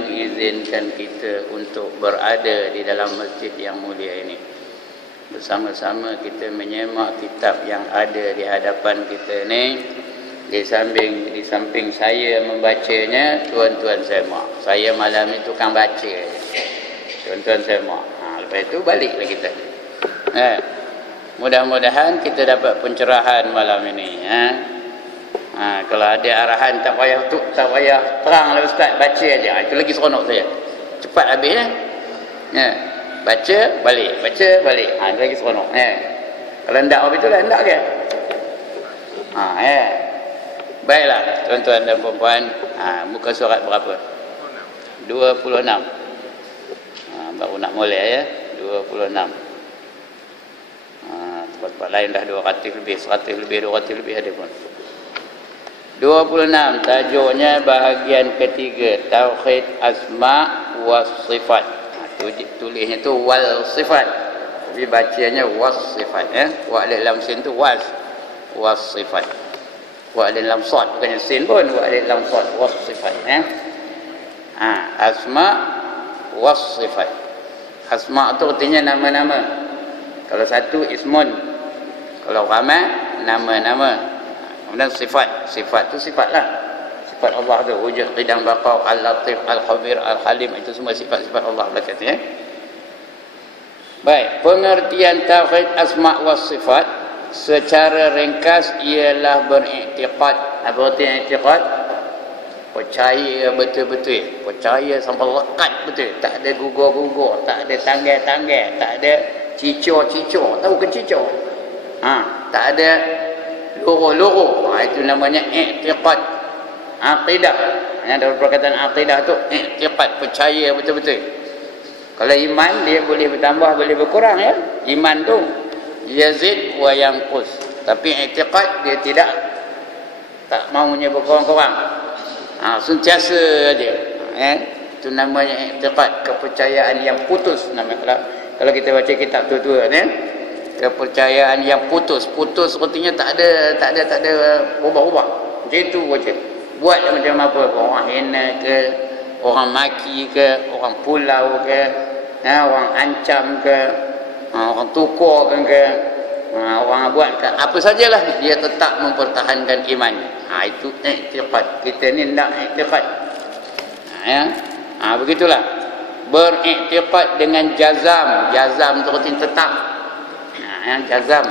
mengizinkan kita untuk berada di dalam masjid yang mulia ini. Bersama-sama kita menyemak kitab yang ada di hadapan kita ni. Di samping saya membacanya, tuan-tuan semak. Saya malam ni tukang baca. Tuan-tuan semak. Lepas itu baliklah kita. Mudah-mudahan kita dapat pencerahan malam ini. Kalau ada arahan tak payah teranglah ustaz, baca aja. Itu lagi seronok saya. Cepat habis baca balik. Itu lagi seronok. Kalau hendak habis itulah hendak ke? Baiklah tuan-tuan dan puan-puan, muka surat berapa? 26. Baru nak mula ya. 26. Tempat-tempat lain dah 200 lebih, 100 lebih, 200 lebih ada pun. 26 tajuknya bahagian ketiga, tauhid asma wa sifat. Tulisnya tu wal sifat, tapi bacanya was sifat wa alif lam sin tu was sifat. Wa alif lam sad bukannya sin pun, wa alif lam sad was sifat asma was sifat. Asma tu artinya nama-nama. Kalau satu ismun, kalau ramai nama-nama. Kemudian sifat tu sifatlah. Sifat Allah tu wujud, qidam, baqa, al-latif, al-khabir, al-halim, itu semua sifat-sifat Allah belakangnya. Baik, pengertian tauhid asma wa sifat secara ringkas ialah beriktiqad. Apa artinya iktiqad? Percaya betul-betul, percaya sampai lekat betul, tak ada gugur-gugur, tak ada tanggal-tanggal, tak ada cicor-cicor. Tahu ke cicor? Tak ada loro-loro. Itu namanya i'tiqad, aqidah. Dalam perkataan aqidah tu i'tiqad, percaya betul-betul. Kalau iman dia boleh bertambah, boleh berkurang ya. Iman tu yazid wa yanqus. Tapi i'tiqad dia tak maunya berkurang-kurang. Sentiasa aja. Itu namanya i'tiqad, kepercayaan yang putus namanya. Kalau kita baca kitab tua-tua ni, kepercayaan yang putus artinya tak ada ubah-ubah. Macam itu saja. Buat macam apa, orang hina ke, orang maki ke, orang pulau ke, orang ancam ke, orang tukar ke, orang buat ke, apa sajalah, dia tetap mempertahankan iman. Itu i'tiqad. Kita ni nak i'tiqad. Begitulah. Beriktiqad dengan jazam tu artinya tetap. Jazam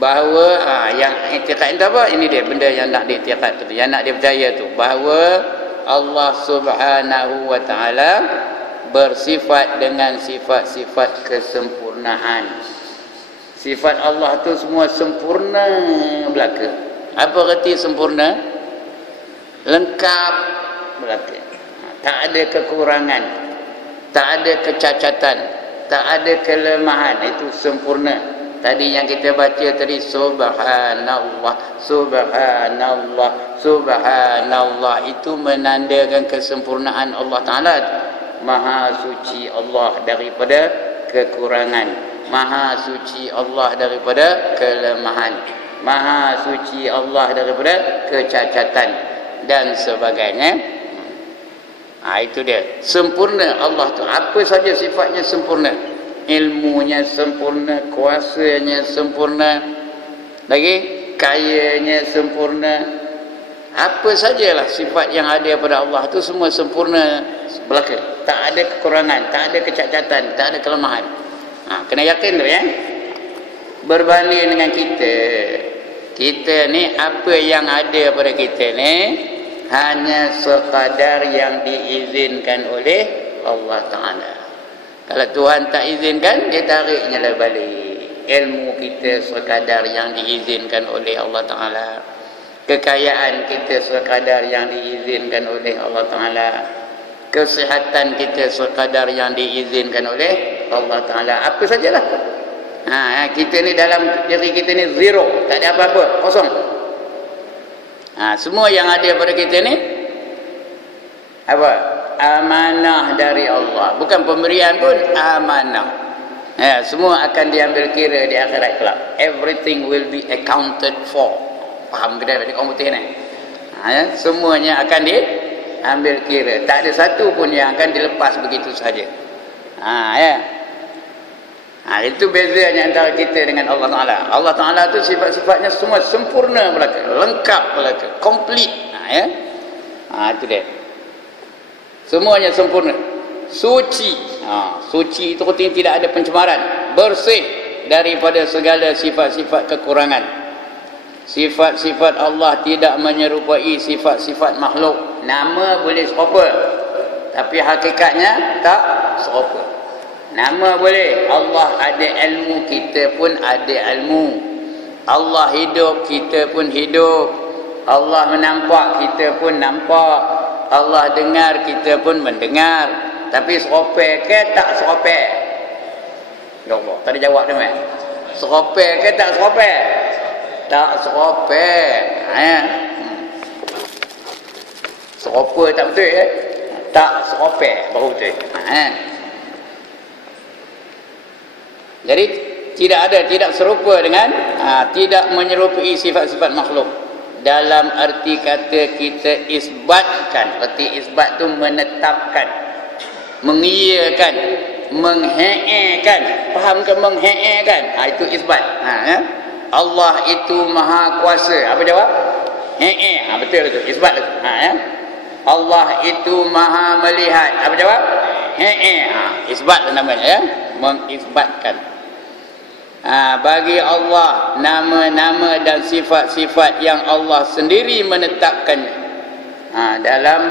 bahawa yang i'tiqad itu apa? Ini dia benda yang nak diiktiqad tu, yang nak dipercaya tu, bahawa Allah Subhanahu wa taala bersifat dengan sifat-sifat kesempurnaan. Sifat Allah tu semua sempurna belaka. Apa erti sempurna? Lengkap belaka. Tak ada kekurangan, tak ada kecacatan, tak ada kelemahan. Itu sempurna. Tadi yang kita baca tadi, subhanallah, subhanallah, subhanallah, itu menandakan kesempurnaan Allah Ta'ala. Maha suci Allah daripada kekurangan, maha suci Allah daripada kelemahan, maha suci Allah daripada kecacatan dan sebagainya. Itu dia sempurna Allah tu. Apa saja sifatnya sempurna. Ilmunya sempurna, kuasanya sempurna, lagi kayanya sempurna. Apa sajalah sifat yang ada pada Allah tu semua sempurna belaka. Tak ada kekurangan, tak ada kecacatan, tak ada kelemahan. Kena yakin tu ya. Berbanding dengan kita ni, apa yang ada pada kita ni hanya sekadar yang diizinkan oleh Allah Ta'ala. Kalau Tuhan tak izinkan, dia tariknya lah balik. Ilmu kita sekadar yang diizinkan oleh Allah Ta'ala. Kekayaan kita sekadar yang diizinkan oleh Allah Ta'ala. Kesihatan kita sekadar yang diizinkan oleh Allah Ta'ala. Apa sajalah. Kita ni dalam diri kita ni zero. Tak ada apa-apa, kosong. Semua yang ada pada kita ni apa? Amanah dari Allah. Bukan pemberian pun, amanah. Semua akan diambil kira di akhirat kelak. Everything will be accounted for. Faham ke dah orang putih ni? Semuanya akan ambil kira. Tak ada satu pun yang akan dilepas begitu saja. Ya. Itu bezanya antara kita dengan Allah Ta'ala. Allah Ta'ala tu sifat-sifatnya semua sempurna belaka, lengkap belaka, komplit. Ya. Itu dia. Semuanya sempurna. Suci. Suci itu artinya tidak ada pencemaran, bersih daripada segala sifat-sifat kekurangan. Sifat-sifat Allah tidak menyerupai sifat-sifat makhluk. Nama boleh serupa, tapi hakikatnya tak serupa. Nama boleh. Allah ada ilmu, kita pun ada ilmu. Allah hidup, kita pun hidup. Allah menampak, kita pun nampak. Allah dengar, kita pun mendengar. Tapi serupa ke tak serupa? Ya Allah, tadi jawab dia mai. Serupa ke tak serupa? Tak serupa. Serupa tak betul ya? Tak serupa baru betul. Jadi tidak serupa dengan tidak menyerupai sifat-sifat makhluk. Dalam arti kata kita isbatkan. Arti isbat tu menetapkan, mengiyakan, menghe'ekan. Faham ke menghe'ekan? Itu isbat. Allah itu maha kuasa. Apa jawab? Betul itu, isbat itu. Allah itu maha melihat. Apa jawab? Isbat namanya ya, mengisbatkan. Bagi Allah nama-nama dan sifat-sifat yang Allah sendiri menetapkannya. Dalam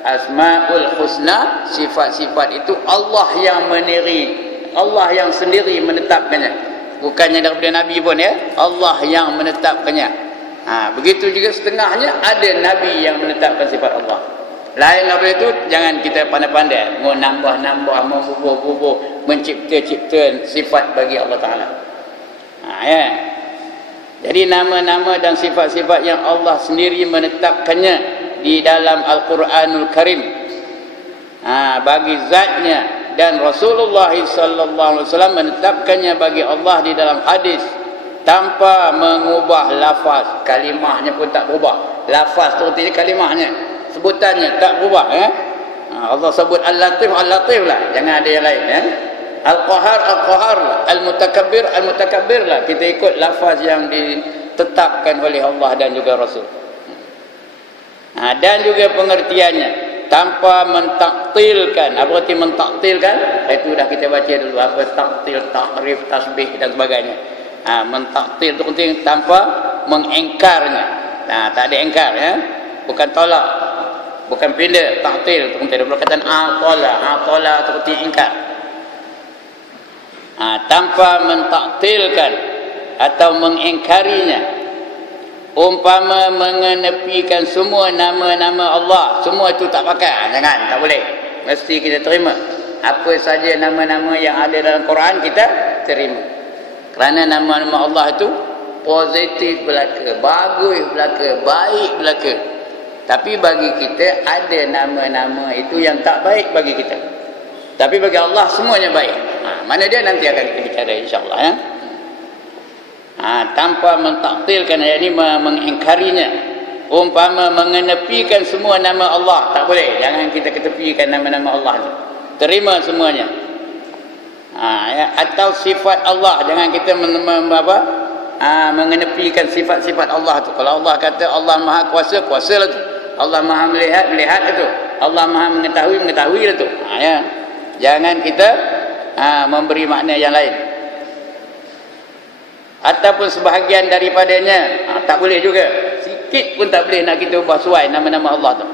Asmaul Husna, sifat-sifat itu Allah yang Allah yang sendiri menetapkannya, bukannya daripada Nabi pun ya. Allah yang menetapkannya. Begitu juga setengahnya ada Nabi yang menetapkan sifat Allah. Lain daripada itu jangan kita pandai-pandai mau nambah-nambah, mau bubuh-bubuh, mencipta-cipta sifat bagi Allah Ta'ala. Ya. Jadi nama-nama dan sifat-sifat yang Allah sendiri menetapkannya di dalam Al-Quranul Karim, bagi zatnya, dan Rasulullah SAW menetapkannya bagi Allah di dalam hadis tanpa mengubah lafaz. Kalimahnya pun tak berubah. Lafaz tu artinya kalimahnya, sebutannya tak berubah. Allah sebut Al-Latif, Al-Latif lah, jangan ada yang lain ya. Al-Qahar, Al-Qahar lah. Al-Mutakabbir, Al-Mutakabbir lah. Kita ikut lafaz yang ditetapkan oleh Allah dan juga Rasul. Dan juga pengertiannya tanpa mentaktilkan. Apa arti mentaktilkan? Itu dah kita baca dulu. Apa taktil, takrif, tasbih dan sebagainya. Mentaktil itu penting, tanpa mengengkarnya. Tak ada engkar ya. Bukan tolak, bukan pindah. Taktil itu penting. Dia berkata atola itu arti engkar. Tanpa mentaktilkan atau mengengkarinya. Umpama mengenepikan semua nama-nama Allah, semua itu tak pakai. Jangan, tak boleh. Mesti kita terima. Apa saja nama-nama yang ada dalam Quran kita terima. Kerana nama-nama Allah itu positif belaka, bagus belaka, baik belaka. Tapi bagi kita ada nama-nama itu yang tak baik bagi kita. Tapi bagi Allah semuanya baik. Mana dia nanti akan kita bicara insya-Allah ya. Tanpa mentaktilkan, yakni mengingkarinya. Umpama mengenepikan semua nama Allah, tak boleh. Jangan kita ketepikan nama-nama Allah itu. Terima semuanya. Atau sifat Allah, jangan kita mengenepikan sifat-sifat Allah itu. Kalau Allah kata Allah Maha Kuasa, kuasalah tu. Allah Maha Melihat, melihatlah tu. Allah Maha Mengetahui, mengetahuilah tu. Jangan kita memberi makna yang lain. Ataupun sebahagian daripadanya, tak boleh juga. Sikit pun tak boleh nak kita ubah suai nama-nama Allah tu.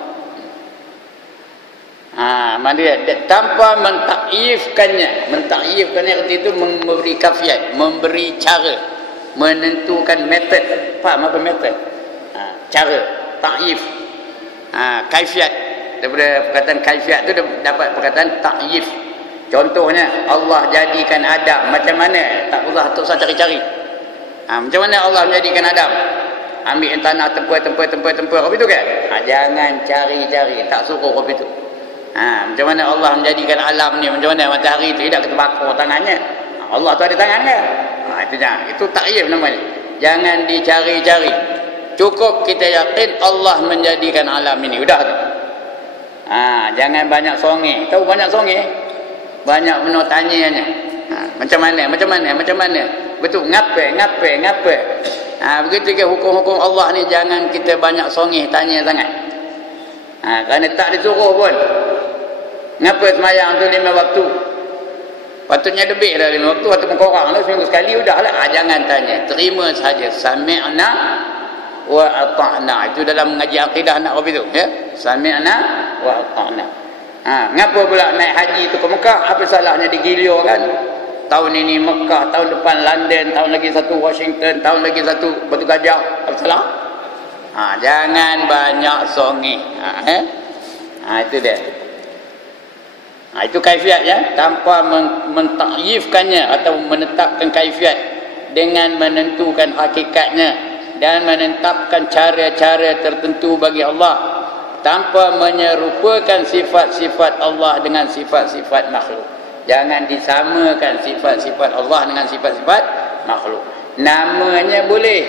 Maksudnya tanpa mentakyifkannya. Mentakyifkannya arti itu memberi kafiat, memberi cara, menentukan metod. Faham apa metod? Cara, takyif, kaifiat. Daripada perkataan kaifiat tu dapat perkataan takyif. Contohnya Allah jadikan Adam macam mana? Tak usah cari-cari. Macam mana Allah menjadikan Adam? Ambil tanah, tempur apa itu kan? Jangan cari-cari, tak suruh apa itu. Macam mana Allah menjadikan alam ni? Macam mana matahari itu tidak terbakar tangannya? Allah tu ada tangan kan? Itu jangan. Itu takyif namanya. Jangan dicari-cari. Cukup kita yakin Allah menjadikan alam ini. Sudah tu. Jangan banyak songeh. Tahu banyak songeh? Banyak benar tanyanya. Macam mana? Betul, ngapa? Begitu ke hukum-hukum Allah ni, jangan kita banyak songeh tanya sangat. Kerana tak disuruh pun. Ngapa semayang tu 5 waktu? Patutnya lebih dah 5 waktu ataupun korang lah, seminggu sekali udahlah. Jangan tanya, terima saja. Sami'na wa ata'na. Itu dalam mengaji akidah nak apa itu, ya? Sami'na wa ata'na. Ngapa pula naik haji tu ke Mekah? Apa salahnya digilir kan? Tahun ini Mekah, tahun depan London, tahun lagi satu Washington, tahun lagi satu Batu Gajah. Apa salah? Jangan banyak songeh. Itu dia. Itu kaifiatnya, tanpa mentakyifkannya atau menetapkan kaifiat dengan menentukan hakikatnya dan menetapkan cara-cara tertentu bagi Allah, tanpa menyerupakan sifat-sifat Allah dengan sifat-sifat makhluk. Jangan disamakan sifat-sifat Allah dengan sifat-sifat makhluk. Namanya boleh,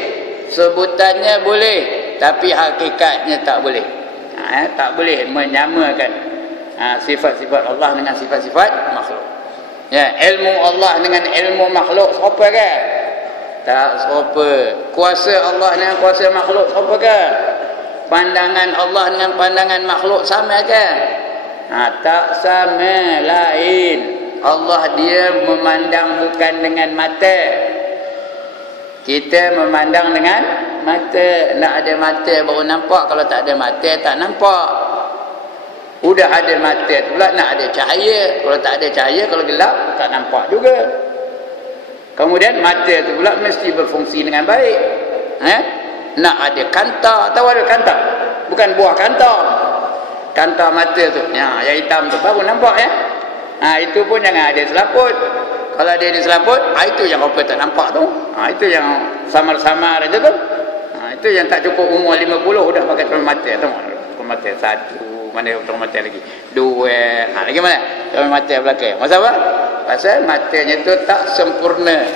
sebutannya boleh, tapi hakikatnya tak boleh. Tak boleh menyamakan sifat-sifat Allah dengan sifat-sifat makhluk. Ya, ilmu Allah dengan ilmu makhluk serupa ke? Tak serupa. Kuasa Allah dengan kuasa makhluk serupa ke? Pandangan Allah dengan pandangan makhluk sama ke? Tak sama, lain. Allah dia memandang bukan dengan mata. Kita memandang dengan mata. Nak ada mata baru nampak. Kalau tak ada mata tak nampak. Udah ada mata tu pula nak ada cahaya. Kalau tak ada cahaya, kalau gelap tak nampak juga. Kemudian mata tu pula mesti berfungsi dengan baik. Nak ada kanta. Tahu ada kanta? Bukan buah kanta. Kanta mata tu, yang hitam tu baru nampak, ya. Itu pun jangan ada selaput. Kalau ada selaput, itu yang apa tak nampak tu. Itu yang samar-samar aja tu. Itu yang tak cukup umur 50 dah pakai tulang mata. Tulang mata satu, mana tulang mata lagi? 2. Lagi mana? Tulang mata belakang. Maksud apa? Pasal matanya tu tak sempurna.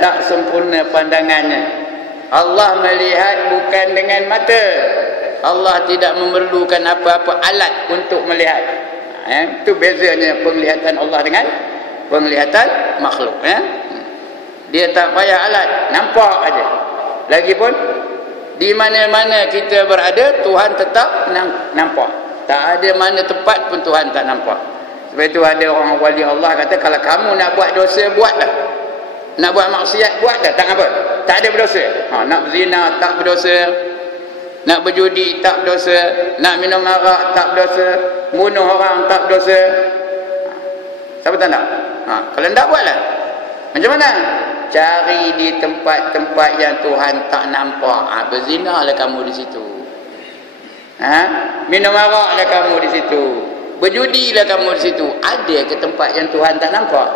Tak sempurna pandangannya. Allah melihat bukan dengan mata. Allah tidak memerlukan apa-apa alat untuk melihat. Itu bezanya penglihatan Allah dengan penglihatan makhluk. Dia tak payah alat, nampak aja. Lagipun di mana-mana kita berada, Tuhan tetap nampak. Tak ada mana tempat pun Tuhan tak nampak. Sebab itu ada orang wali Allah kata, kalau kamu nak buat dosa, buatlah. Nak buat maksiat, buatlah. Tak apa, tak ada berdosa. Nak berzina, tak berdosa. Nak berjudi, tak berdosa. Nak minum arak, tak berdosa. Bunuh orang, tak berdosa. Siapa tak nak? Kalau tak, buatlah. Macam mana? Cari di tempat-tempat yang Tuhan tak nampak. Berzinalah kamu di situ. Minum araklah kamu di situ. Berjudilah kamu di situ. Ada ke tempat yang Tuhan tak nampak?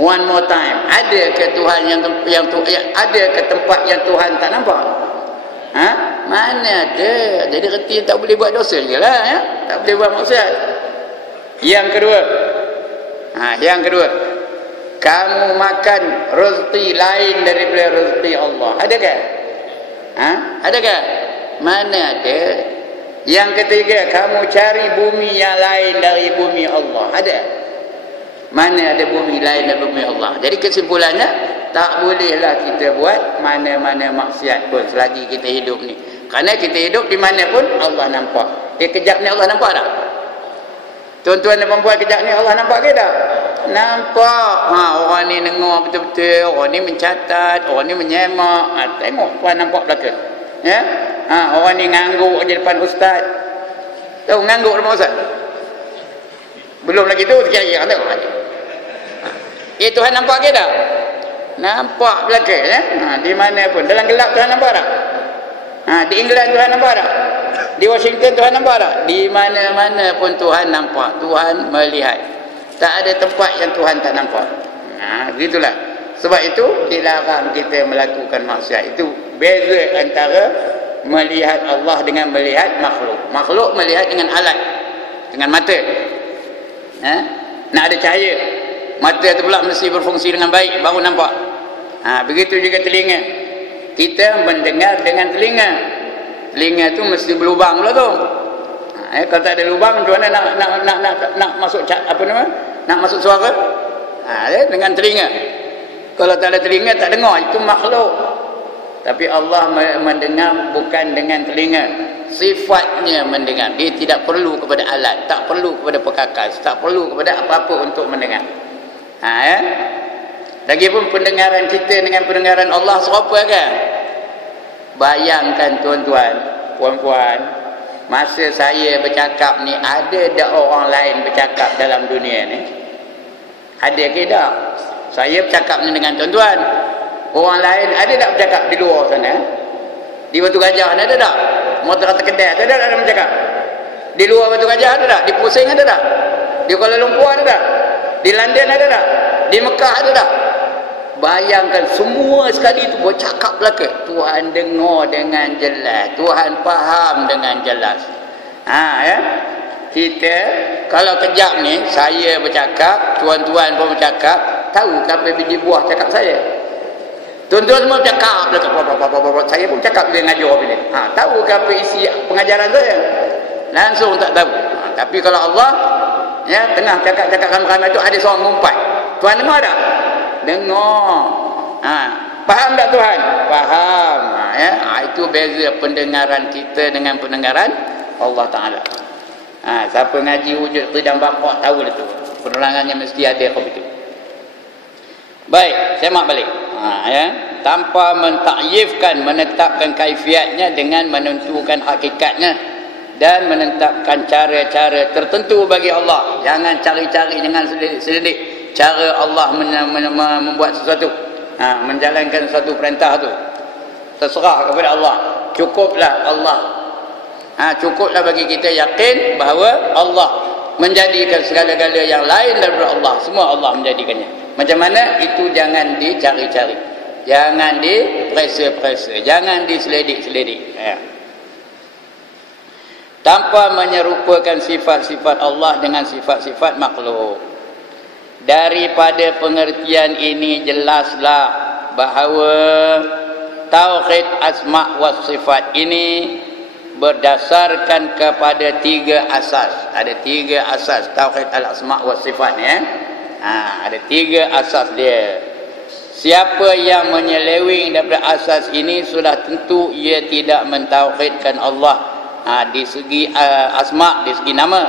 One more time. Ada ke Tuhan ada ke tempat yang Tuhan tak nampak? Mana ada? Jadi reti tak boleh buat dosa je lah, ya? Tak boleh buat maksiat. Yang kedua, kamu makan rezeki lain daripada rezeki Allah. Adakah? Adakah? Mana ada? Yang ketiga, kamu cari bumi yang lain dari bumi Allah. Ada? Mana ada bumi lain dari bumi Allah? Jadi kesimpulannya, tak bolehlah kita buat mana-mana maksiat pun selagi kita hidup ni. Kerana kita hidup di mana pun Allah nampak. Kejap ni Allah nampak tak? Tuan-tuan dan perempuan, kejap ni Allah nampak ke tak? Nampak. Orang ni dengar betul-betul, orang ni mencatat, orang ni menyemak. Tengok Tuhan nampak belakang. Ya? Orang ni ngangguk je depan ustaz. Tahu ngangguk depan ustaz? Belum lagi tu, sekali-kali tengok lagi. Tuhan nampak ke tak? Nampak belakang, ya? Di mana pun. Dalam gelap Tuhan nampak tak? Di England Tuhan nampak tak? Di Washington Tuhan nampak tak? Di mana-mana pun Tuhan nampak. Tuhan melihat. Tak ada tempat yang Tuhan tak nampak. Begitulah. Sebab itu dilarang kita melakukan maksiat. Itu beza antara melihat Allah dengan melihat makhluk. Makhluk melihat dengan alat, dengan mata. Nak ada cahaya, mata tu pula mesti berfungsi dengan baik baru nampak. Begitu juga telinga. Kita mendengar dengan telinga. Telinga tu mesti berlubang pula tu. Kalau tak ada lubang macam mana nak masuk apa nama? Nak masuk suara? Dengan telinga. Kalau tak ada telinga tak dengar, itu makhluk. Tapi Allah mendengar bukan dengan telinga. Sifatnya mendengar. Dia tidak perlu kepada alat, tak perlu kepada perkakas, tak perlu kepada apa-apa untuk mendengar. Lagipun pendengaran kita dengan pendengaran Allah serupa kan? Bayangkan tuan-tuan, puan-puan, masa saya bercakap ni, ada tak orang lain bercakap dalam dunia ni? Ada ke tak? Saya bercakap ni dengan tuan-tuan. Orang lain ada tak bercakap di luar sana? Di Batu Gajah ada tak? Motor kata kedai ada tak ada bercakap? Di luar Batu Gajah ada tak? Di Pusing ada tak? Di Kuala Lumpur ada tak? Di London ada tak? Di Mekah ada tak? Bayangkan semua sekali itu bercakap belaka. Tuhan dengar dengan jelas, Tuhan faham dengan jelas. Kita kalau kejap ni saya bercakap, tuan-tuan pun bercakap, tahu ke apa biji buah cakap saya? Tuan-tuan semua bercakap belaka. Saya pun cakap dia ngajar bila. Tahu ke apa isi pengajaran saya? Langsung tak tahu. Tapi kalau Allah tengah cakap-cakap ramai-ramai tu ada seorang ngumpat. Tuhan dengar tak? Dengar. Faham tak Tuhan? Faham. Itu beza pendengaran kita dengan pendengaran Allah Ta'ala. Siapa ngaji wujud qidam baqah tahu lah tu. Penerangannya mesti ada kau itu. Baik, semak balik. Tanpa mentakyifkan, menetapkan kaifiatnya dengan menentukan hakikatnya dan menetapkan cara-cara tertentu bagi Allah. Jangan cari-cari, jangan selidik cara Allah membuat sesuatu, menjalankan satu perintah tu. Terserah kepada Allah. Cukuplah Allah. Cukuplah bagi kita yakin bahawa Allah menjadikan segala-gala yang lain daripada Allah. Semua Allah menjadikannya. Macam mana? Itu jangan dicari-cari. Jangan diperesa-peresa. Jangan diselidik-selidik. Tanpa menyerupakan sifat-sifat Allah dengan sifat-sifat makhluk. Daripada pengertian ini jelaslah bahawa tauhid asma' wa sifat ini berdasarkan kepada 3 asas. Ada 3 asas tauhid al-asma' wa sifat ni. Ada 3 asas dia. Siapa yang menyeleweng daripada asas ini sudah tentu ia tidak mentauhidkan Allah di segi asma', di segi nama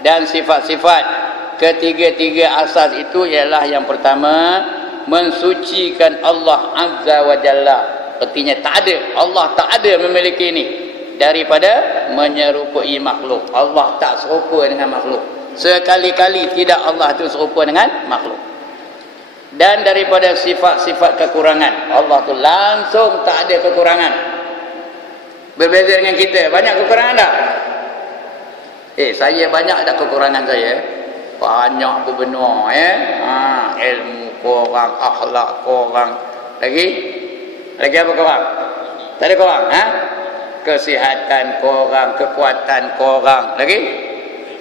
dan sifat-sifat. Ketiga-tiga asas itu ialah yang pertama, mensucikan Allah Azza wa Jalla. Artinya tak ada, Allah tak ada memiliki ini. Daripada menyerupai makhluk. Allah tak serupa dengan makhluk. Sekali-kali tidak Allah itu serupa dengan makhluk. Dan daripada sifat-sifat kekurangan, Allah tu langsung tak ada kekurangan. Berbeza dengan kita, banyak kekurangan tak? Saya banyak tak kekurangan saya? Banyak berbenar ilmu korang, akhlak korang. Lagi apa korang? Tak ada korang? Kesihatan korang, kekuatan korang. Lagi?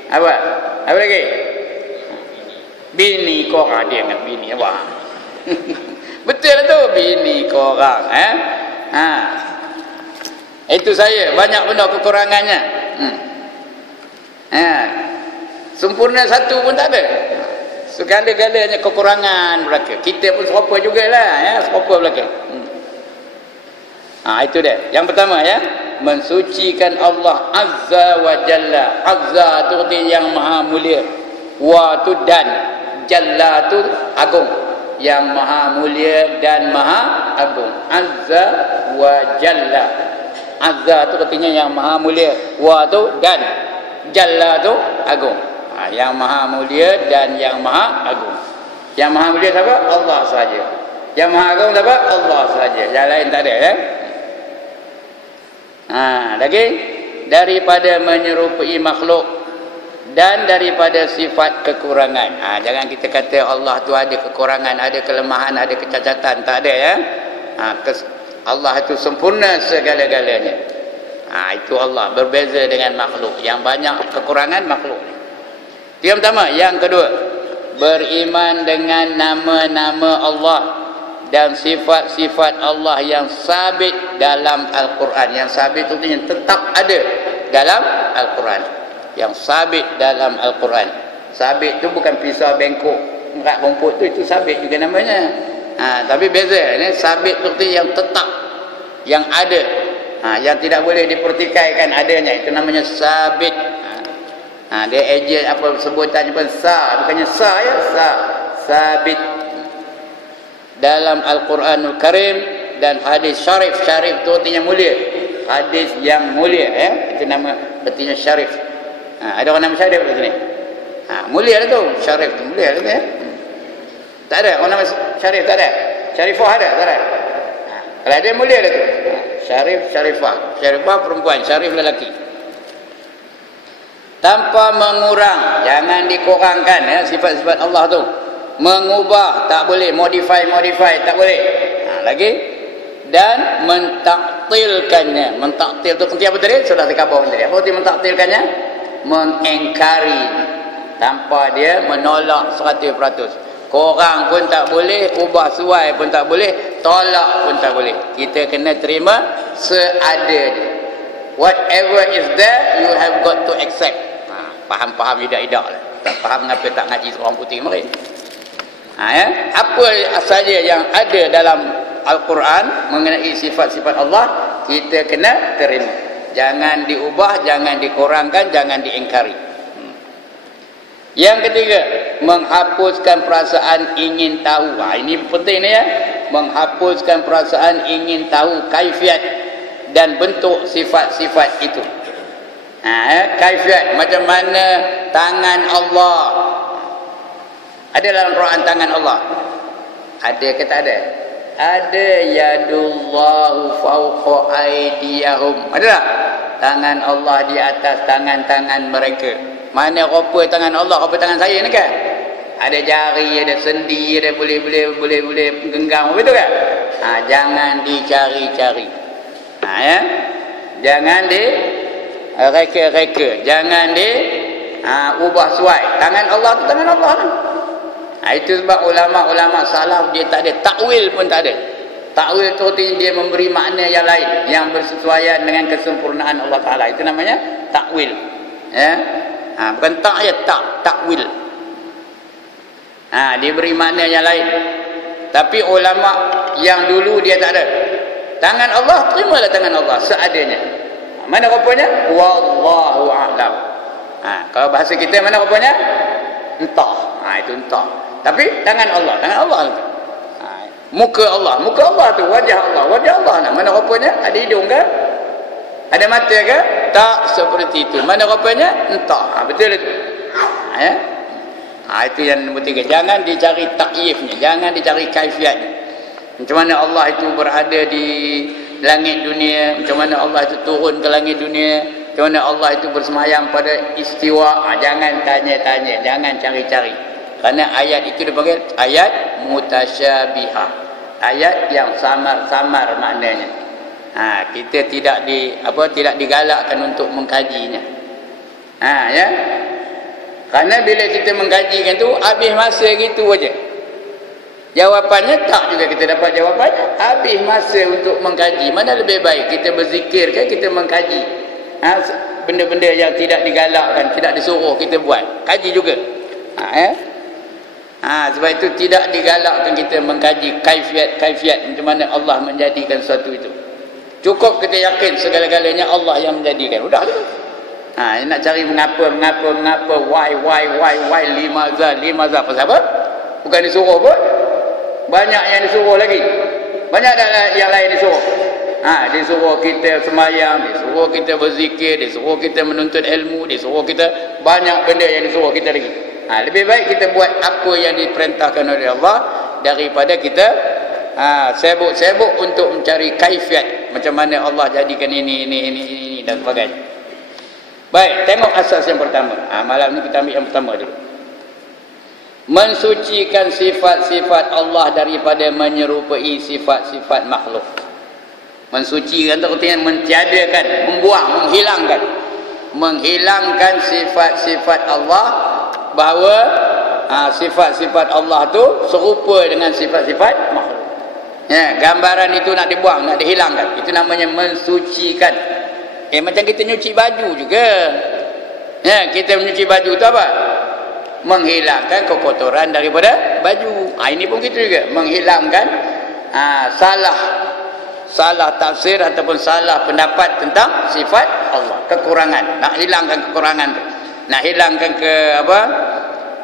Apa lagi? Bini korang. Dia dengan bini apa? Betul lah tu, bini korang. Itu saya, banyak benda kekurangannya. Sempurna satu pun tak ada. Segala-galanya kekurangan belaka. Kita pun serupa jugalah, serupa belaka. Itu dia. Yang pertama mensucikan Allah Azza wa Jalla. Azza tu artinya yang maha mulia. Wa tu dan Jalla tu agung. Yang maha mulia dan maha agung. Azza wa Jalla. Azza tu artinya yang maha mulia. Wa tu dan Jalla tu agung. Yang maha mulia dan yang maha agung. Yang maha mulia siapa? Allah saja. Yang maha agung siapa? Allah saja. Yang lain tak ada lagi daripada menyerupai makhluk dan daripada sifat kekurangan. Jangan kita kata Allah tu ada kekurangan, ada kelemahan, ada kecacatan. Tak ada Allah itu sempurna segala-galanya. Itu Allah berbeza dengan makhluk. Yang banyak kekurangan makhluk. Yang pertama. Yang kedua, beriman dengan nama-nama Allah dan sifat-sifat Allah yang sabit dalam Al-Quran. Yang sabit itu yang tetap ada dalam Al-Quran. Yang sabit dalam Al-Quran. Sabit tu bukan pisau bengkok, rak rumput tu, itu sabit juga namanya. Tapi beza, ini sabit tu yang tetap, yang ada, yang tidak boleh dipertikaikan adanya, itu namanya sabit. Dia ejen apa sebutannya pun sa, bukannya sa ya, sabit dalam Al-Quranul Karim dan hadis syarif. Syarif tu artinya mulia, hadis yang mulia ya, itu nama artinya syarif. Ada orang nama syarif di sini? Mulia lah tu, syarif tu mulia lah tu ya. Tak ada orang nama syarif, tak ada. Syarifah ada, tak ada. Kalau ada mulia lah tu. Syarif, syarifah. Syarifah perempuan, syarif lelaki. Tanpa mengurang, jangan dikurangkan ya sifat-sifat Allah tu. Mengubah tak boleh, modify tak boleh. Lagi, dan mentaktilkannya. Mentaktil tu kerti apa tadi? Sudah terkabur tadi. Apa arti mentaktilkannya? Mengingkari tanpa dia menolak 100%. Korang pun tak boleh, ubah suai pun tak boleh, tolak pun tak boleh. Kita kena terima seadanya. Whatever is there, you have got to accept. Faham-faham idak-idak lah. Tak faham kenapa tak ngaji seorang putih kemarin. Apa sahaja yang ada dalam Al-Quran mengenai sifat-sifat Allah, kita kena terima. Jangan diubah, jangan dikurangkan, jangan diingkari. Yang ketiga, menghapuskan perasaan ingin tahu. Ini penting ni ya. Menghapuskan perasaan ingin tahu kaifiat dan bentuk sifat-sifat itu. Kaifiat, macam mana tangan Allah. Ada dalam Quran tangan Allah? Ada ke tak ada? Ada, yadullahu fawqa aydiyahum. Ada tak? Tangan Allah di atas tangan-tangan mereka. Mana rupa tangan Allah, rupa tangan saya ni kan? Ada jari, ada sendi, ada boleh genggam, betul kan? Jangan dicari-cari. Jangan di reka-reka, jangan di ubah suai. Tangan Allah tu tangan Allah lah. Itu sebab ulama-ulama salaf dia tak ada takwil pun, tak ada. Takwil tu dia memberi makna yang lain yang bersesuaian dengan kesempurnaan Allah Taala. Itu namanya takwil. Bukan tak ya, takwil. Dia beri makna yang lain. Tapi ulama yang dulu dia tak ada. Tangan Allah, terimalah tangan Allah seadanya. Mana rupanya? Wallahu a'lam. Kalau bahasa kita mana rupanya? Entah. Itu entah. Tapi tangan Allah tu. Muka Allah tu, wajah Allah lah. Mana rupanya? Ada hidung ke? Ada mata ke? Tak seperti itu. Mana rupanya? Entah. Betul itu. Itu yang nombor 3. Jangan dicari takyifnya, jangan dicari kaifiatnya. Macam mana Allah itu berada di langit dunia, macam mana Allah itu turun ke langit dunia, macam mana Allah itu bersemayam pada istiwa. Jangan tanya-tanya, jangan cari-cari. Kerana ayat itu dipanggil ayat mutasyabihah, ayat yang samar-samar maknanya. Kita tidak digalakkan untuk mengkajinya. Ya. Kerana bila kita mengkajikan tu habis masa gitu aja. Jawapannya tak juga kita dapat jawapannya. Habis masa untuk mengkaji. Mana lebih baik kita berzikir ke kita mengkaji? Benda-benda yang tidak digalakkan, tidak disuruh kita buat, kaji juga. Sebab itu tidak digalakkan kita mengkaji kaifiat macam mana Allah menjadikan sesuatu itu. Cukup kita yakin segala-galanya Allah yang menjadikan. Udah tu. Nak cari mengapa, why, limaza. Pasal apa? Bukan disuruh pun. Banyak yang disuruh lagi. Banyak yang lain disuruh. Disuruh kita semayang, disuruh kita berzikir, disuruh kita menuntut ilmu, disuruh kita banyak benda yang disuruh kita lagi. Lebih baik kita buat apa yang diperintahkan oleh Allah daripada kita sibuk untuk mencari kaifiat macam mana Allah jadikan ini dan sebagainya. Baik, tengok asas yang pertama. Malam ni kita ambil yang pertama dulu. Mensucikan sifat-sifat Allah daripada menyerupai sifat-sifat makhluk. Mensucikan itu artinya mentiadakan, membuang, menghilangkan sifat-sifat Allah, bahawa sifat-sifat Allah tu serupa dengan sifat-sifat makhluk. Gambaran itu nak dibuang, nak dihilangkan. Itu namanya mensucikan. Macam kita nyuci baju juga. Ya, kita menyuci baju tu apa? Menghilangkan kekotoran daripada baju. Ini pun kita juga menghilangkan salah tafsir ataupun salah pendapat tentang sifat Allah, kekurangan. Nak hilangkan kekurangan tu. Nak hilangkan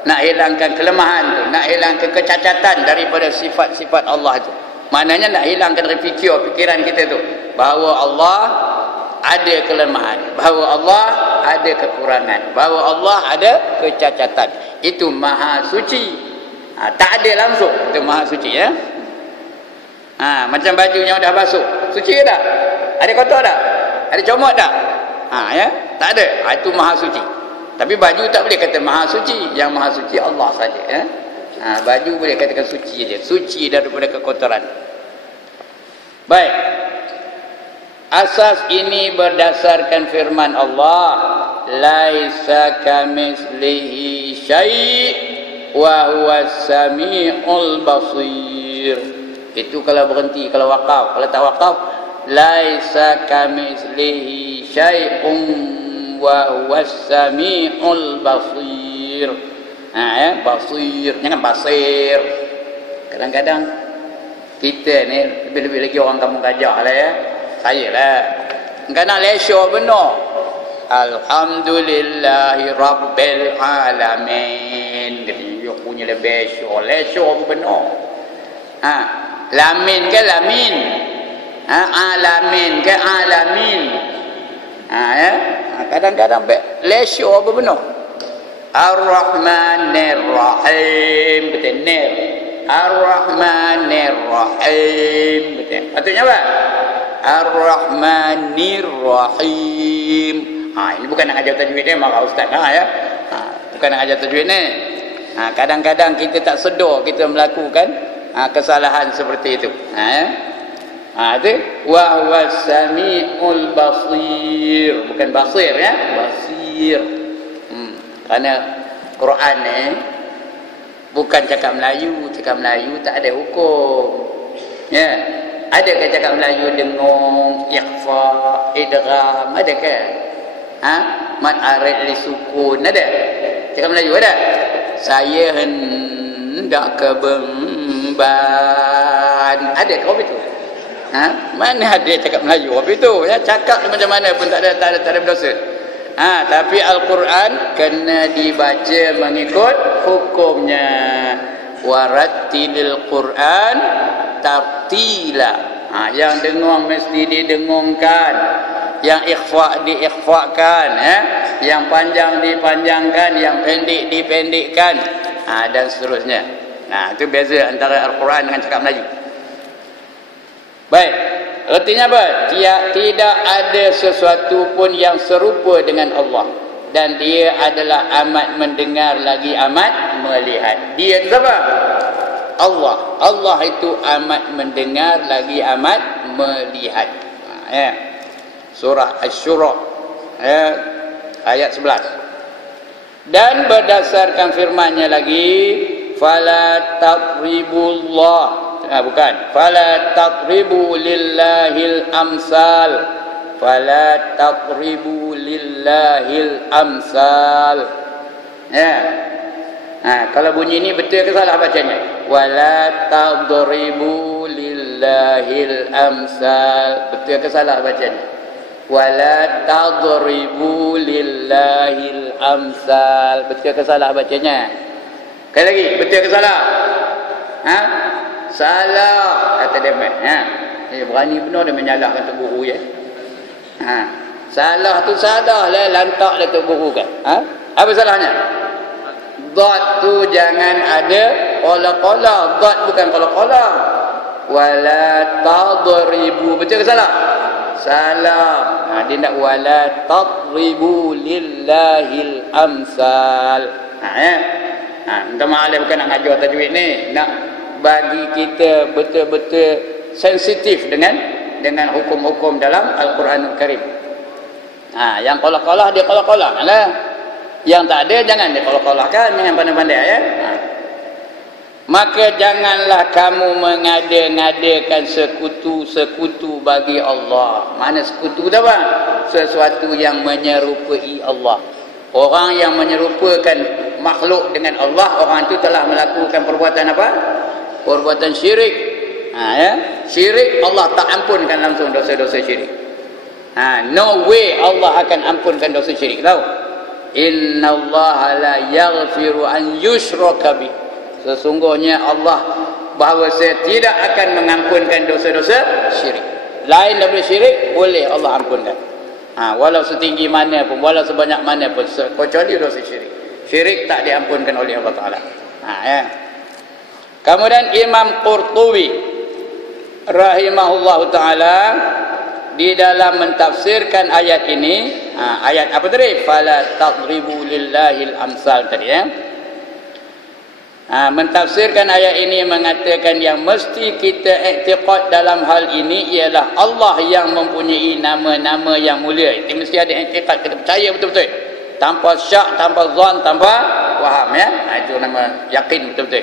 nak hilangkan kelemahan tu, nak hilangkan kecacatan daripada sifat-sifat Allah tu. Maknanya nak hilangkan dari fikiran kita tu bahawa Allah ada kelemahan, bahawa Allah ada kekurangan, bahawa Allah ada kecacatan. Itu maha suci. Tak ada langsung, itu maha suci ya. Macam baju yang dah basuh, suci ke tak? Ada kotor tak? Ada comot tak? Ya, tak ada. Itu maha suci. Tapi baju tak boleh kata maha suci. Yang maha suci Allah saja ya. Baju boleh katakan suci aja, suci daripada kekotoran. Baik. Asas ini berdasarkan firman Allah, laisa kamitslihi syai' wa huwas samiul basir. Itu kalau berhenti, kalau wakaf. Kalau tak wakaf, laisa kamitslihi syai'un wa huwas samiul basir. Ya, basir, jangan basir. Kadang-kadang kita ni lebih-lebih lagi orang kampung Gajah lah ya. Saya lah. Enggak nak lesyo benar. Alhamdulillahi Rabbil Alamin. Dia punya lebih lesyo benar. Lamin ke lamin? Alamin ke alamin? Ya. Kadang-kadang lesyo apa benar? Ar-Rahmanir Rahim. Betul nir. Ar-Rahmanir Rahim. Betul. Maksudnya apa? Ar-Rahmanir Rahim. Ini bukan nak ajar tajwid ni, marah ustaz ya. Bukan nak ajar tajwid ni. Kadang-kadang kita tak sedar kita melakukan kesalahan seperti itu. Itu wa huwas samiul basir, bukan basir ya, basir. Kerana Quran ni bukan cakap Melayu tak ada hukum. Ya. Adakah cakap Melayu dengung, ikhfa, idgham, adakah? Mad arid li sukun ada? Cakap Melayu ada? Saya hendak ke Bemban. Adakah apa itu? Mana ada cakap Melayu apa itu? Ya, cakap macam mana pun tak ada berdosa. Tapi Al-Quran kena dibaca mengikut hukumnya. Warattilil Quran tartila. Yang dengung mesti didengungkan, yang ikhfa diikhfakan ya, yang panjang dipanjangkan, yang pendek dipendekkan, dan seterusnya. Itu beza antara Al-Quran dengan cakap Melayu. Baik, artinya apa? Tidak ada sesuatu pun yang serupa dengan Allah, dan dia adalah amat mendengar lagi amat melihat. Dia itu apa? Allah. Allah itu amat mendengar lagi amat melihat. Ya. Surah Asy-Syura ayat 11. Dan berdasarkan firman-Nya lagi, fala taqribullah. Bukan. Fala taqribu lillahil amsal. Fala taqribu lillahil amsal. Ya. Kalau bunyi ini betul ke salah bacanya? Wala tadribu lillahil amsal. Betul ke salah bacanya? Wala tadribu lillahil amsal. Betul ke salah bacanya? Sekali lagi, betul ke salah? Salah kata dia. Berani benar dia menyalahkan tok guru ya. Salah tu salah lah, lantak lah tok guru kan. Apa salahnya? Dhat tu jangan ada qala-qala. Dhat bukan qala-qala. Wala tadribu. Betul ke salah? Salah. Dia nak wala tadribu lillahil amsal. Minta maaf bukan nak ngajar tajwid ni, nak bagi kita betul-betul sensitif dengan hukum-hukum dalam Al-Quranul Karim. Yang qala-qala dia qala-qala lah. Yang tak ada jangan dia qala-qalahkan, jangan pandai-pandai ya. maka janganlah kamu mengada-ngadakan sekutu-sekutu bagi Allah. Mana sekutu tu apa? Sesuatu yang menyerupai Allah. Orang yang menyerupakan makhluk dengan Allah, orang itu telah melakukan perbuatan apa? Perbuatan syirik. Syirik Allah tak ampunkan langsung dosa-dosa syirik. No way Allah akan ampunkan dosa syirik. Tahu? Innallaha la yaghfiru an yushraka bih. Sesungguhnya Allah bahawa saya tidak akan mengampunkan dosa-dosa syirik. Lain daripada syirik boleh Allah ampunkan. Walau setinggi mana pun, walau sebanyak mana pun, kecuali dosa syirik. Syirik tak diampunkan oleh Allah Taala. Kemudian Imam Qurtubi rahimahullah taala di dalam mentafsirkan ayat ini, ayat apa tadi? Fala tadribu lillahil amsal tadi mentafsirkan ayat ini mengatakan yang mesti kita i'tiqad dalam hal ini ialah Allah yang mempunyai nama-nama yang mulia. Itu mesti ada i'tiqad, kita percaya betul-betul, tanpa syak, tanpa zon, tanpa waham, itu nama yakin betul-betul.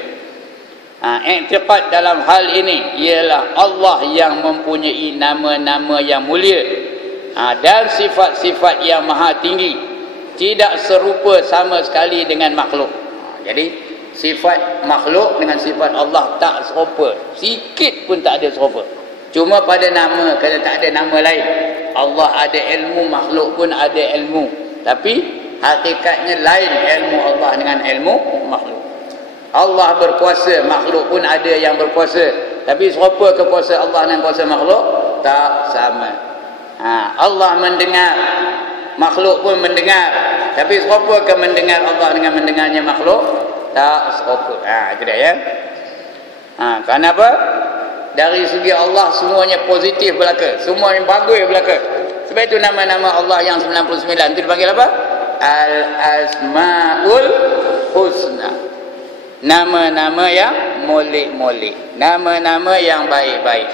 I'tiqad dalam hal ini ialah Allah yang mempunyai nama-nama yang mulia dan sifat-sifat yang maha tinggi, tidak serupa sama sekali dengan makhluk. Jadi sifat makhluk dengan sifat Allah tak serupa, sikit pun tak ada serupa. Cuma pada nama, kalau tak ada nama lain. Allah ada ilmu, makhluk pun ada ilmu, tapi hakikatnya lain ilmu Allah dengan ilmu makhluk. Allah berkuasa, makhluk pun ada yang berkuasa, tapi serupa ke kuasa Allah dengan kuasa makhluk? Tak sama. Allah mendengar, makhluk pun mendengar, tapi serupa ke mendengar Allah dengan mendengarnya makhluk? Tak serupa. Itu dia, kenapa? Dari segi Allah semuanya positif belaka, semua yang bagus belaka. Sebab itu nama-nama Allah yang 99 itu dipanggil apa? Al-Asmaul Husna. Nama-nama yang molek-molek, nama-nama yang baik-baik.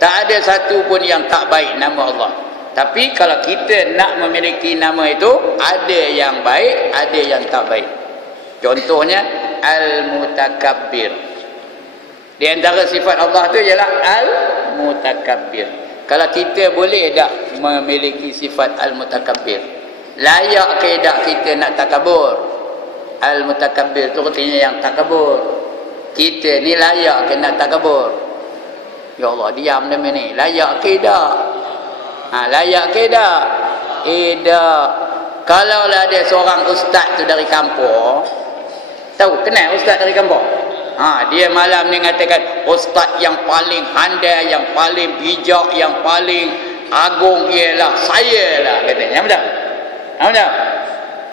Tak ada satu pun yang tak baik nama Allah. Tapi kalau kita nak memiliki nama itu, ada yang baik, ada yang tak baik. Contohnya Al-Mutakabbir. Di antara sifat Allah tu ialah Al-Mutakabbir. Kalau kita boleh tak memiliki sifat Al-Mutakabbir? Layak ke tak kita nak takabur? Al-Mutakabbir tu artinya yang takabur. Kita ni layak ke nak takabur? Ya Allah, diam dah ni. Layak ke tak? Layak ke tak? Tak. Kalau ada seorang ustaz tu dari kampung, tahu, kenal ustaz dari kampung? Dia malam ni mengatakan ustaz yang paling handai, yang paling bijak, yang paling agung ialah saya lah, katanya. Betul? Betul?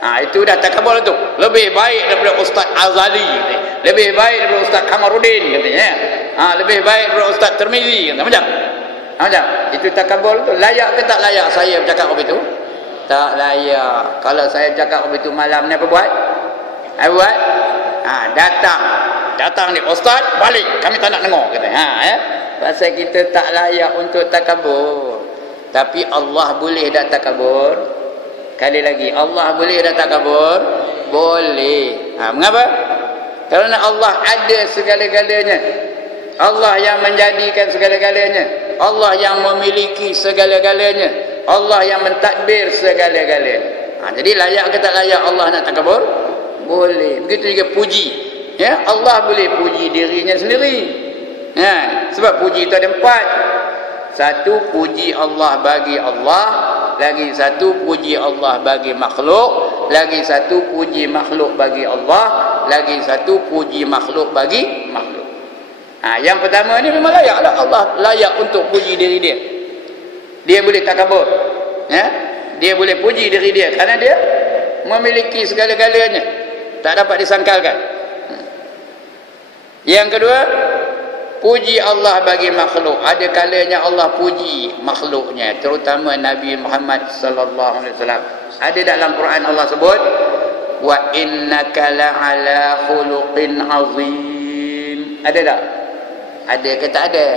Itu dah takabur tu. Lebih baik daripada Ustaz Azali, katanya. Lebih baik daripada Ustaz Kamaruddin, katanya. Lebih baik daripada Ustaz Tirmizi, katanya. Betul? Betul? Itu takabur tu. Layak ke tak layak saya bercakap begitu? Tak layak. Kalau saya cakap begitu malam ni apa buat? Apa buat? Datang ni ustaz, balik, kami tak nak dengar, katanya. Pasal kita tak layak untuk takabur. Tapi Allah boleh tak takabur? Kali lagi, Allah boleh tak takabur? Boleh. Mengapa? Kerana Allah ada segala-galanya. Allah yang menjadikan segala-galanya. Allah yang memiliki segala-galanya. Allah yang mentadbir segala-galanya. Jadi layak ke tak layak Allah nak takabur? Boleh. Begitu juga puji. Allah boleh puji dirinya sendiri. Sebab puji itu ada 4. Satu, puji Allah bagi Allah. Lagi satu, puji Allah bagi makhluk. Lagi satu, puji makhluk bagi Allah. Lagi satu, puji makhluk bagi makhluk. Yang pertama ni memang layak lah. Allah layak untuk puji diri dia. Dia boleh takabur. Dia boleh puji diri dia kerana dia memiliki segala-galanya, tak dapat disangkalkan. Yang kedua, puji Allah bagi makhluk. Ada kalanya Allah puji makhluknya, terutama Nabi Muhammad sallallahu alaihi wasallam. Ada dalam Quran Allah sebut, wa innaka la'ala khuluqin azim. Ada tak? Ada ke tak ada?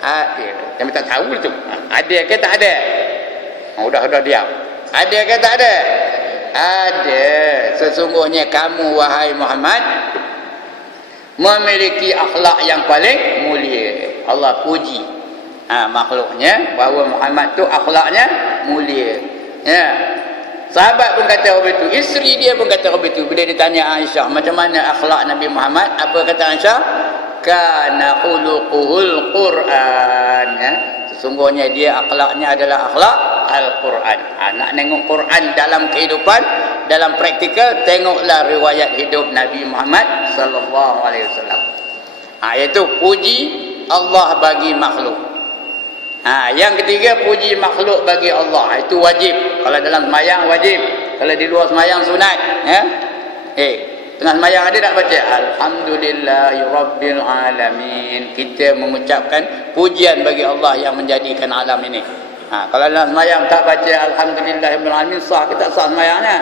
Ada. Kami tak tahu tu. Ada ke tak ada? Udah diam. Ada ke tak ada? Ada. Sesungguhnya kamu wahai Muhammad memiliki akhlak yang paling mulia. Allah puji makhluknya bahawa Muhammad tu akhlaknya mulia. Ya. Sahabat pun kata begitu, isteri dia pun kata begitu. Bila ditanya Aisyah macam mana akhlak Nabi Muhammad, apa kata Aisyah? Kana khuluquhul Quran. Ya. Sesungguhnya dia akhlaknya adalah akhlak Al-Quran. Nak tengok Quran dalam kehidupan, dalam praktikal, tengoklah riwayat hidup Nabi Muhammad sallallahu alaihi wasallam. Iaitu puji Allah bagi makhluk. Yang ketiga, puji makhluk bagi Allah. Itu wajib. Kalau dalam semayang wajib. Kalau di luar semayang sunat. Ya? Tengah semayang ada tak baca Alhamdulillahirabbil alamin. Kita mengucapkan pujian bagi Allah yang menjadikan alam ini. Kalau dalam semayang tak baca Alhamdulillahirabbil alamin, sah ke tak sah semayangnya?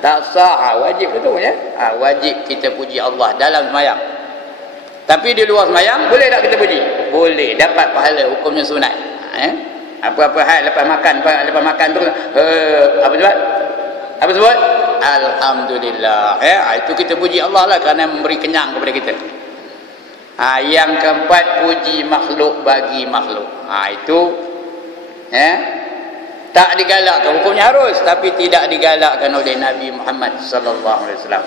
Tak sah. Wajib betul ya? Wajib kita puji Allah dalam semayang. Tapi di luar semayang boleh tak kita puji? Boleh, dapat pahala, hukumnya sunat. Apa-apa hal lepas makan tu apa sebut? Apa sebut? Alhamdulillah. Itu kita puji Allah lah kerana memberi kenyang kepada kita. Yang keempat, puji makhluk bagi makhluk. Itu tak digalakkan, hukumnya harus, tapi tidak digalakkan oleh Nabi Muhammad sallallahu alaihi wasallam.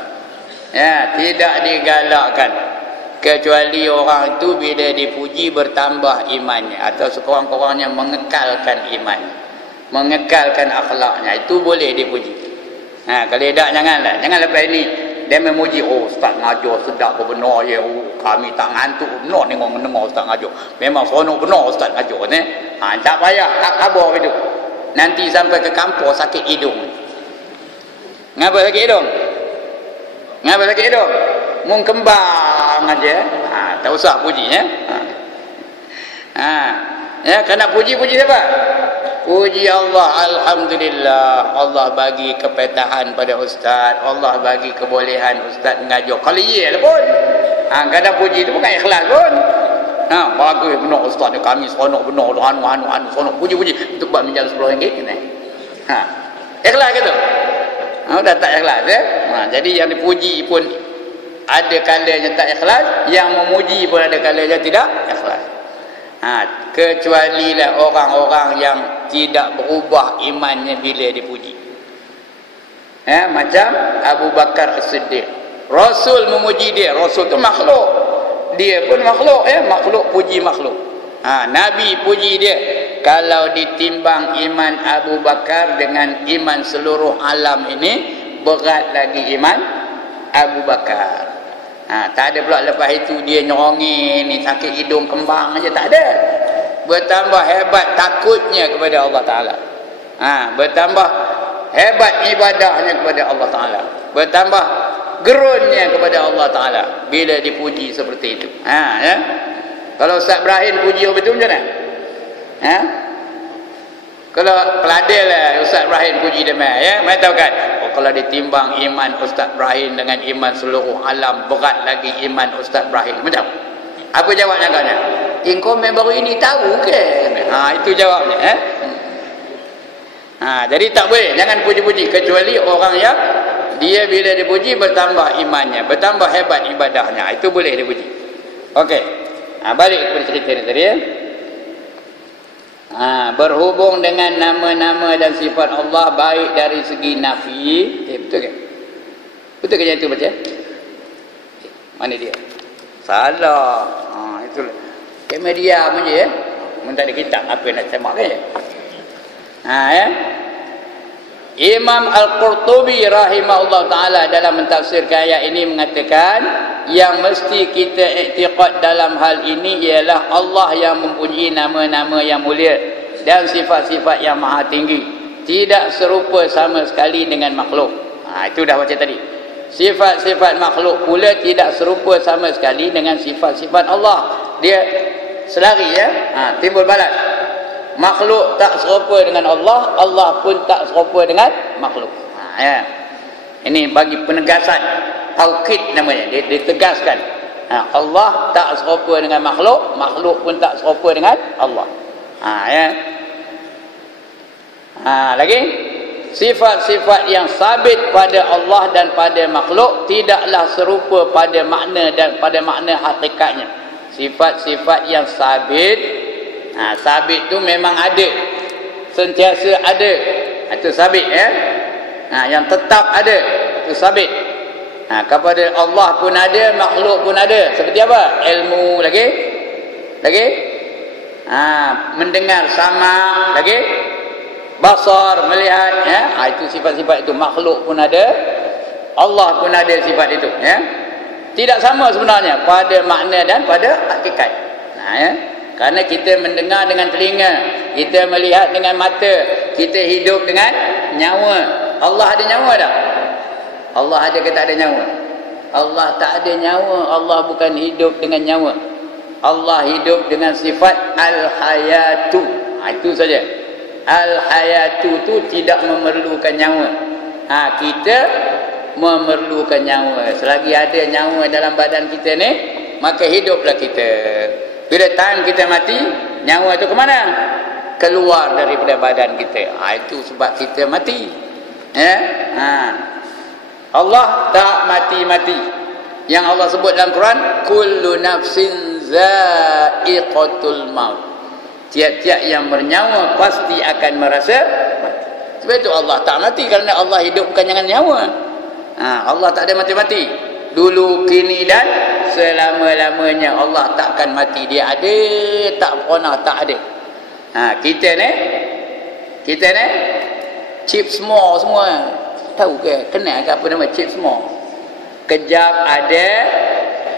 Tidak digalakkan. Kecuali orang itu bila dipuji bertambah imannya, atau sekurang-kurangnya mengekalkan iman, mengekalkan akhlaknya, itu boleh dipuji. Kalau tak, janganlah lepas ini dia memuji, ustaz ngajar sedap benar ya, kami tak ngantuk benar dengar ustaz ngajar, memang seronok benar ustaz ngajar ni. Tak payah, tak khabar itu. Nanti sampai ke kampus sakit hidung. Ngapa sakit hidung? Mung kembang aja. Tak usah puji ya. Kena puji siapa? Puji Allah. Alhamdulillah, Allah bagi kepetahan pada ustaz, Allah bagi kebolehan ustaz mengajar. Kalau iyalah pun. Kadang puji itu bukan ikhlas pun. Bagus benar ustaz ni, kami seronok benar, anu seronok, puji untuk buat minjam RM10 ni. Ikhlas ke tu? Dah tak ikhlas ya. Jadi yang dipuji pun ada kalanya tak ikhlas, yang memuji pun ada kalanya tidak ikhlas. Kecuali lah orang-orang yang tidak berubah imannya bila dipuji. Macam Abu Bakar As-Siddiq. Rasul memuji dia, Rasul tu makhluk. Dia pun makhluk makhluk puji makhluk. Nabi puji dia. Kalau ditimbang iman Abu Bakar dengan iman seluruh alam ini, berat lagi iman Abu Bakar. Tak ada pula lepas itu dia nyerongi ni, sakit hidung kembang aja, tak ada. Bertambah hebat takutnya kepada Allah Ta'ala. Bertambah hebat ibadahnya kepada Allah Ta'ala. Bertambah gerunnya kepada Allah Ta'ala bila dipuji seperti itu. Kalau Ustaz Ibrahim puji betul macam mana? Kalau ada lah Ustaz Ibrahim puji dia mai tahu kan? Kalau ditimbang iman Ustaz Ibrahim dengan iman seluruh alam, berat lagi iman Ustaz Ibrahim. Macam apa jawabnya katanya? Engkau baru ini tahu ke? Itu jawabnya. Jadi tak boleh, jangan puji-puji, kecuali orang yang dia bila dipuji bertambah imannya, bertambah hebat ibadahnya, itu boleh dipuji. Okey. Balik kepada cerita ni tadi ya. Berhubung dengan nama-nama dan sifat Allah, baik dari segi nafi, betul ke? Betul ke yang itu baca? Mana dia? Salah. Itulah. Media punya ya. Mun tak ada kitab apa nak semak kan ya? Imam Al-Qurtubi rahimahullah taala dalam mentafsirkan ayat ini mengatakan yang mesti kita iktiqad dalam hal ini ialah Allah yang mempunyai nama-nama yang mulia dan sifat-sifat yang maha tinggi, tidak serupa sama sekali dengan makhluk. Itu dah baca tadi. Sifat-sifat makhluk pula tidak serupa sama sekali dengan sifat-sifat Allah. Dia selari ya, timbul balas. Makhluk tak serupa dengan Allah, Allah pun tak serupa dengan makhluk. Ini bagi penegasan, taukid namanya, ditegaskan. Allah tak serupa dengan makhluk, makhluk pun tak serupa dengan Allah. Lagi Sifat-sifat yang sabit pada Allah dan pada makhluk tidaklah serupa pada makna dan pada makna hakikatnya. Sifat-sifat yang sabit, sabit tu memang ada, sentiasa ada, itu sabit ya. Yang tetap ada, itu sabit. Kepada Allah pun ada, makhluk pun ada. Seperti apa? Ilmu lagi, mendengar, sama lagi, basar, melihat ya. Itu sifat-sifat itu. Makhluk pun ada, Allah pun ada sifat itu ya. Tidak sama sebenarnya pada makna dan pada hakikat. Ya. Kerana kita mendengar dengan telinga, kita melihat dengan mata, kita hidup dengan nyawa. Allah ada nyawa tak? Allah ada ke tak ada nyawa? Allah tak ada nyawa. Allah bukan hidup dengan nyawa. Allah hidup dengan sifat al-hayatu. Itu saja. Al-hayatu tu tidak memerlukan nyawa. Kita memerlukan nyawa. Selagi ada nyawa dalam badan kita ni, maka hiduplah kita. Bila time kita mati, nyawa tu ke mana? Keluar daripada badan kita. Itu sebab kita mati ya. Allah tak mati-mati. Yang Allah sebut dalam Quran, kullu nafsin za'iqatul maut. Tiap-tiap yang bernyawa pasti akan merasa mati. Sebab itu Allah tak mati, kerana Allah hidup bukan dengan nyawa. Allah tak ada mati-mati. Dulu, kini dan selama-lamanya Allah takkan mati. Dia ada, tak pernah tak ada. Kita ni chip semua. Tahu ke? Kenal ke apa nama chip semua? Kejap ada,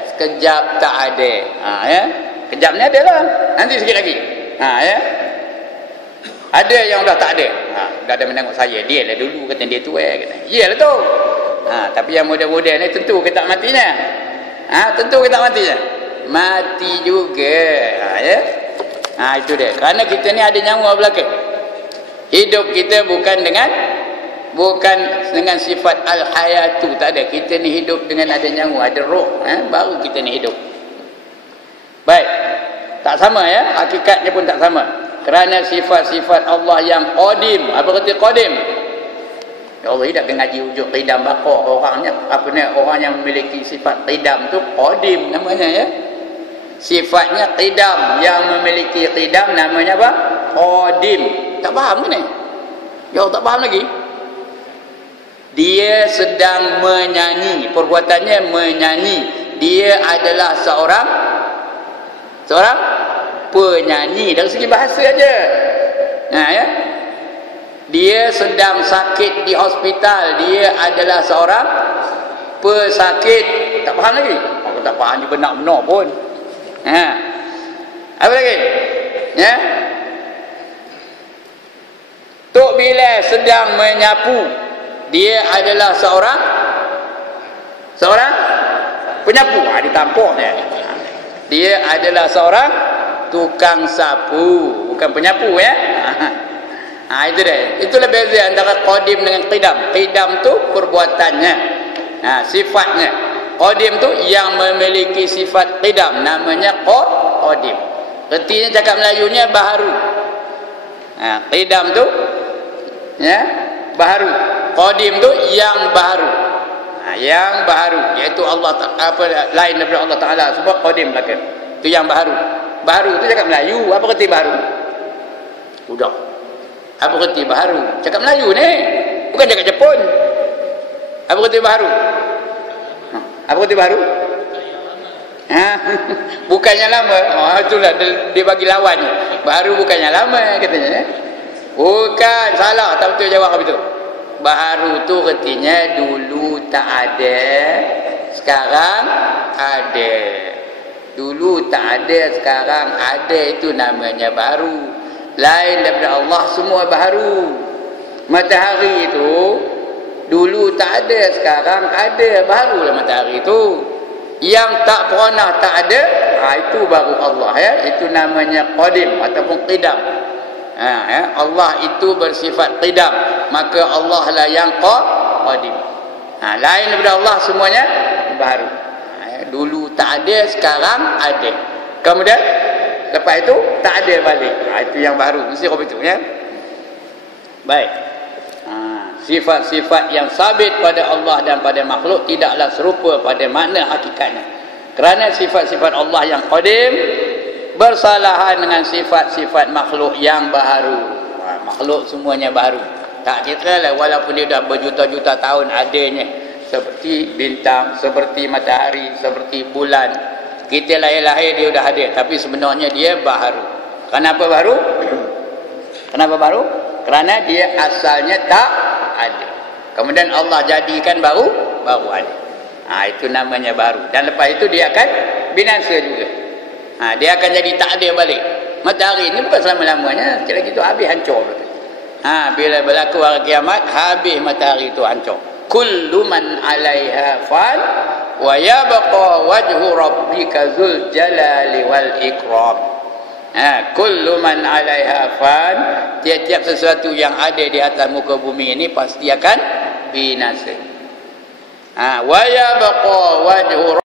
sekejap tak ada. Ya? Kejap ni ada lah. Nanti sikit lagi. Ya. Ada yang dah tak ada. Dah ada menengok saya. Dia lah dulu kata dia tu kata. Iyalah tu. Tapi yang muda-muda ni tentu ke tak matinya. Tentu ke tak matinya. Mati juga. Ya. Itu dia. Kerana kita ni ada nyawa belakang. Hidup kita bukan dengan sifat al-hayatu, tak ada. Kita ni hidup dengan ada nyawa, ada roh, baru kita ni hidup. Baik. Tak sama ya, hakikatnya pun tak sama. Kerana sifat-sifat Allah yang qadim. Apa kata qadim? Ya Allah, tidak ngaji wujud qidam baqah. Orang yang memiliki sifat qidam tu qadim namanya ya. Sifatnya qidam, yang memiliki qidam namanya apa? Qadim. Tak faham ke ni? Ya Allah, tak faham lagi. Dia sedang menyanyi, perbuatannya menyanyi. Dia adalah seorang penyanyi dari segi bahasa aja. Ya. Dia sedang sakit di hospital. Dia adalah seorang pesakit. Tak faham lagi? Aku tak faham dia benar-benar pun. Apa lagi? Ya. Tok Bilal sedang menyapu. Dia adalah seorang penyapu. Ditampuk dia. Dia adalah seorang tukang sapu, bukan penyapu ya. Itu dia. Itulah beza antara qadim dengan qidam. Qidam tu perbuatannya, sifatnya. Qadim tu yang memiliki sifat qidam, namanya qadim. Artinya cakap Melayunya baharu. Qidam tu ya, baharu. Qadim tu yang baharu. Yang baharu, iaitu Allah lain daripada Allah Taala, sebab qadim belaka. Itu yang baharu. Baharu tu cakap Melayu. Apa kata baharu? Udah. Apa kata baharu? Cakap Melayu ni, bukan cakap Jepun. Apa kata baharu? Apa kata baharu? Bukannya lama. Itulah dia bagi lawan. Baharu bukannya lama katanya. Bukan, salah, tak betul jawab itu. Baharu tu artinya dulu tak ada, sekarang ada. Dulu tak ada, sekarang ada, itu namanya baru. Lain daripada Allah, semua baharu. Matahari itu dulu tak ada, sekarang ada, barulah matahari itu. Yang tak pernah tak ada, itu baru Allah ya. Itu namanya qadim ataupun qidam. Ya, Allah itu bersifat qidam, maka Allah lah yang qadim. Lain daripada Allah semuanya baru. Dulu tak ada, sekarang ada. Kemudian lepas itu tak ada balik. Itu yang baru. Mesti kau betul ya. Baik. sifat-sifat yang sabit pada Allah dan pada makhluk tidaklah serupa pada makna hakikatnya. Kerana sifat-sifat Allah yang qadim bersalahan dengan sifat-sifat makhluk yang baharu. Makhluk semuanya baharu. Tak kira lah walaupun dia dah berjuta-juta tahun adanya, seperti bintang, seperti matahari, seperti bulan. Kita lahir-lahir dia dah ada, tapi sebenarnya dia baharu. Kenapa baru? Kenapa baru? Kerana dia asalnya tak ada. Kemudian Allah jadikan baru ada. Itu namanya baru. Dan lepas itu dia akan binasa juga. Dia akan jadi tak ada balik. Matahari ni bukan selama-lamanya, kira gitu habis hancur. Bila berlaku hari kiamat, habis matahari itu hancur. Kullu man 'alaiha fan wa yabqa wajhu rabbika dzul jalali wal ikram. Kullu man 'alaiha fan, tiap-tiap sesuatu yang ada di atas muka bumi ini pasti akan binasa. Wa yabqa wajhu